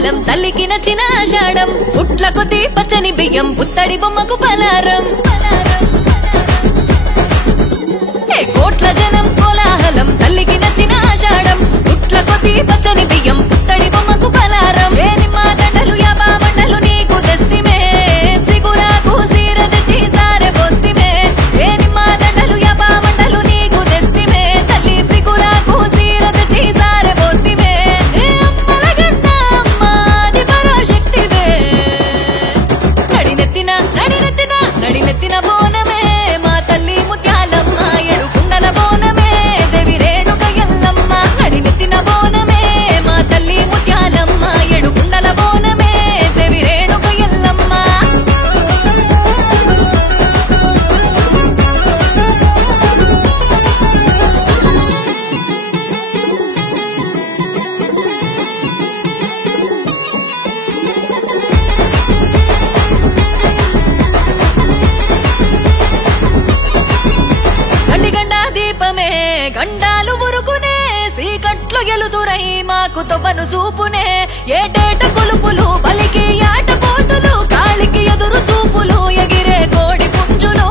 కోలాహలం తల్లికి నచ్చిన ఆషాఢం పుట్ల కొద్ది పచ్చని బియ్యం పుత్తడి బొమ్మకు పలారం కోట్ల జనం కోలాహలం తల్లికి నచ్చిన ఆషాఢం పుట్ల కొద్ది పచ్చని బియ్యం పుత్తడి బొమ్మకు పలారం ఏ నిమ్మ దండలు యాపా మండలు నీకు తెస్తిమే సిగురాకు సీర తెచ్చి సారె పోస్తిమే ఏ నిమ్మ దండలు యాపా మండలు నీకు తెస్తిమే తల్లి సిగురాకు సీర తెచ్చి సారె పోస్తిమే ఏ అమ్మల గన్న అమ్మాది పరాశక్తివే నడినెత్తిన బోనమే మా తల్లి ముత్యాలమ్మ ఎడుకుండల బోనమే దేవి రేణుక ఎల్లమ్మ నడినెత్తిన బోనమే మా తల్లి ముత్యాలమ్మ ఎడుకుండల బోనమే దేవి రేణుక ఎల్లమ్మ దీపమే గండాలు ఉరుకునే సీకట్లు ఎలుతురై మాకు తొవ్వను చూపునే ఏటేట కొలుపులు బలికి ఆట పోతులు కాళికి ఎదురు చూపులు ఎగిరే కోడి పుంజులు